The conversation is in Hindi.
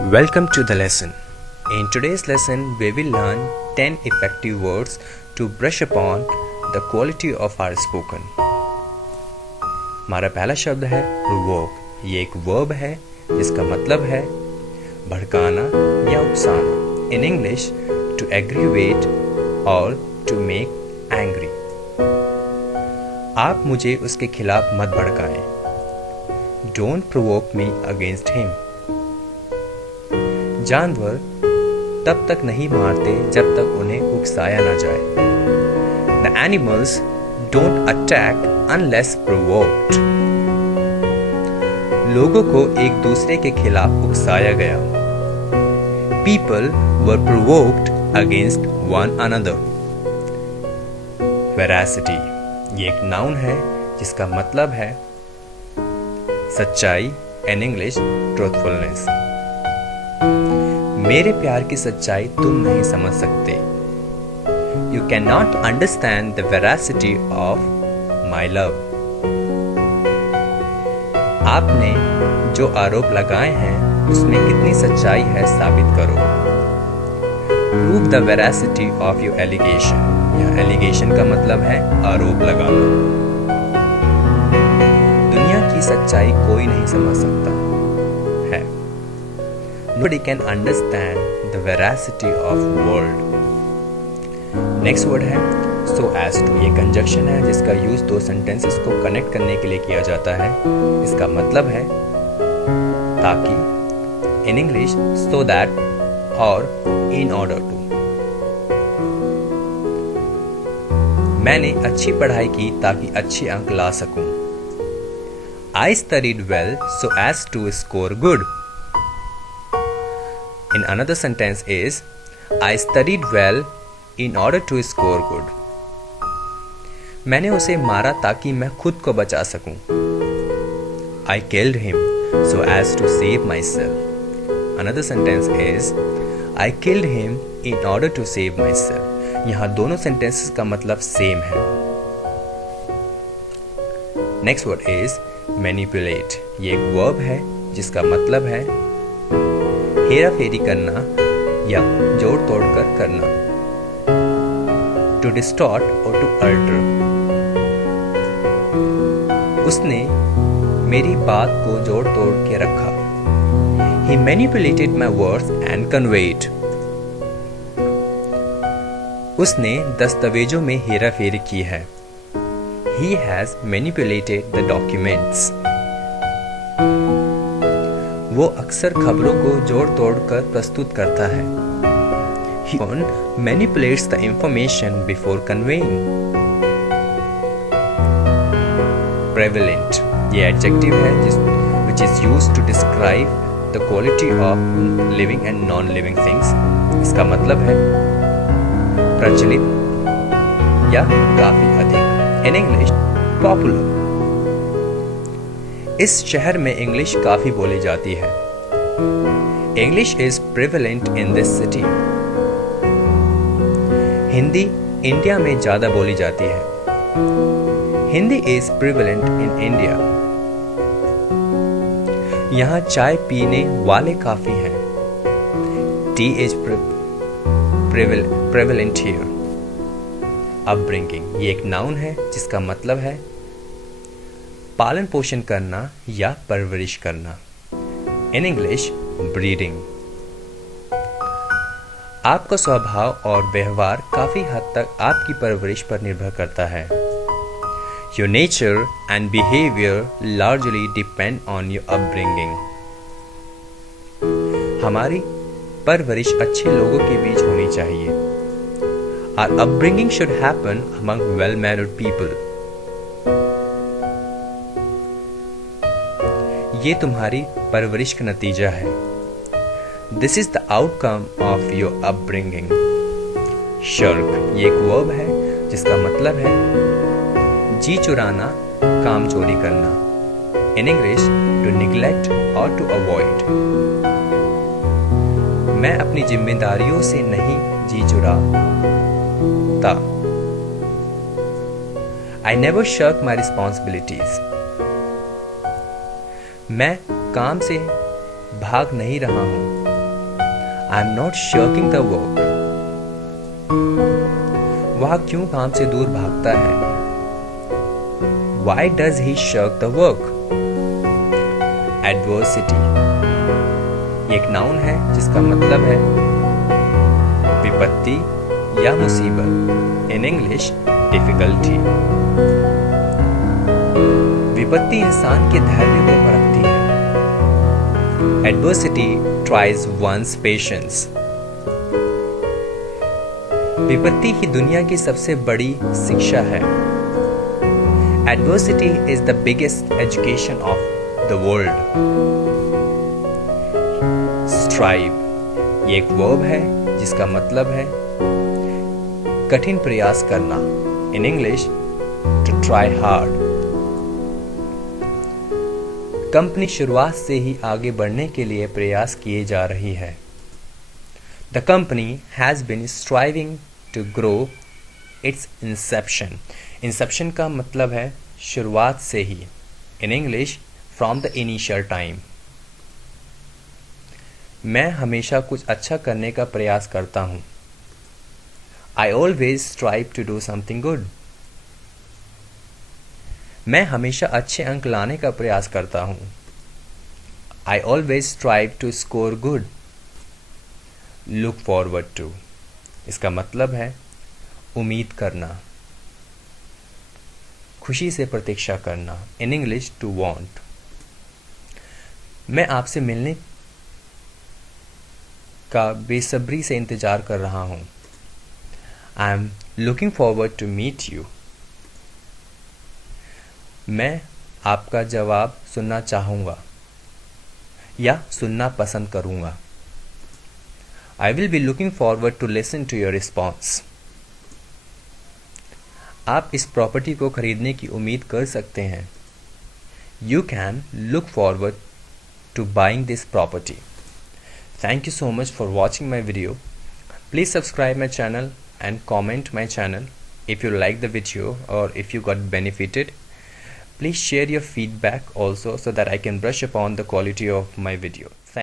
Welcome to the lesson. In today's lesson, we will learn 10 effective words to brush upon the quality of our spoken. हमारा पहला शब्द है provoke. ये एक verb है जिसका मतलब है भड़काना या उकसाना. In English, to aggravate or to make angry. आप मुझे उसके खिलाफ मत भड़काएं. Don't provoke me against him. जानवर तब तक नहीं मारते जब तक उन्हें उकसाया ना जाए. The animals don't attack unless provoked. लोगों को एक दूसरे के खिलाफ उकसाया गया. People were provoked against one another. Veracity ये एक नाउन है जिसका मतलब है सच्चाई. In English, truthfulness. मेरे प्यार की सच्चाई तुम नहीं समझ सकते. You cannot understand the veracity of my love. आपने जो आरोप लगाए हैं उसमें कितनी सच्चाई है साबित करो. Prove the veracity of your allegation. यह allegation का मतलब है आरोप लगाना. दुनिया की सच्चाई कोई नहीं समझ सकता है. Nobody can understand the veracity of world. Next word है so as to. ये कंजक्शन है जिसका यूज दो सेंटेंसेस को कनेक्ट करने के लिए किया जाता है. इसका मतलब है ताकि. In English, so that or in order to. मैंने अच्छी पढ़ाई की ताकि अच्छे अंक ला सकूं. I studied well so as to score good. In another sentence is I studied well in order to score good. मैंने उसे मारा ताकि मैं खुद को बचा सकूं. I killed him so as to save myself. Another sentence is I killed him in order to save myself. यहाँ दोनों sentences का मतलब सेम है. Next word is manipulate. ये एक verb है जिसका मतलब है हेरा फेरी करना या जोड़ तोड़ कर करना. To distort or to alter. उसने मेरी बात को जोड़ तोड़ के रखा. He manipulated my words and conveyed. उसने दस्तावेजों में हेरा फेरी की है. He has manipulated the documents. वो अक्सर खबरों को जोड़ तोड़ कर प्रस्तुत करता है. He manipulates the information before conveying. Prevalent ये adjective है which is used to describe the quality of living and non-living things. इसका मतलब है प्रचलित या काफी अधिक. In English, popular. इस शहर में इंग्लिश काफी बोली जाती है. English is prevalent in this city. Hindi India में ज्यादा बोली जाती है. Hindi is prevalent in India. यहाँ चाय पीने वाले काफी हैं. Tea is prevalent here. Upbringing ये एक नाउन है जिसका मतलब है पालन पोषण करना या परवरिश करना. In English, breeding. आपका स्वभाव और व्यवहार काफी हद तक आपकी परवरिश पर निर्भर करता है. Your nature and behavior largely depend on your upbringing. हमारी परवरिश अच्छे लोगों के बीच होनी चाहिए. Our upbringing should happen among well-mannered people. ये तुम्हारी परवरिश का नतीजा है. This is the outcome of your upbringing. Shirk ये एक verb है जिसका मतलब है जी चुराना, काम चोरी करना. In English, to neglect or to avoid. मैं अपनी जिम्मेदारियों से नहीं जी चुराता. I never shirk my responsibilities. मैं काम से भाग नहीं रहा हूं. I am not shirking the work. वह क्यों काम से दूर भागता है? Why does he shirk the work? Adversity एक नाउन है जिसका मतलब है विपत्ति या मुसीबत। In English difficulty. विपत्ति इंसान के धैर्य को परखती है। Adversity tries one's patience। विपत्ति ही दुनिया की सबसे बड़ी शिक्षा है। Adversity is the biggest education of the world. Strive ये एक वर्ब है जिसका मतलब है कठिन प्रयास करना। In English, to try hard. Company शुरुआत से ही आगे बढ़ने के लिए प्रयास किए जा रही है। The company has been striving to grow its inception. Inception का मतलब है शुरुआत से ही। In English, from the initial time. मैं हमेशा कुछ अच्छा करने का प्रयास करता हूं। I always strive to do something good. मैं हमेशा अच्छे अंक लाने का प्रयास करता हूं। I always strive to score good. Look forward to इसका मतलब है उम्मीद करना, खुशी से प्रतीक्षा करना। In English, to want. मैं आपसे मिलने का बेसब्री से इंतजार कर रहा हूं। I am looking forward to meet you. मैं आपका जवाब सुनना चाहूंगा या सुनना पसंद करूंगा। I will be looking forward to listen to your response. आप इस प्रॉपर्टी को खरीदने की उम्मीद कर सकते हैं। You can look forward to buying this property. Thank you so much for watching my video. Please subscribe my channel and comment my channel if you like the video or if you got benefited. Please share your feedback also so that I can brush upon the quality of my video. Thank you.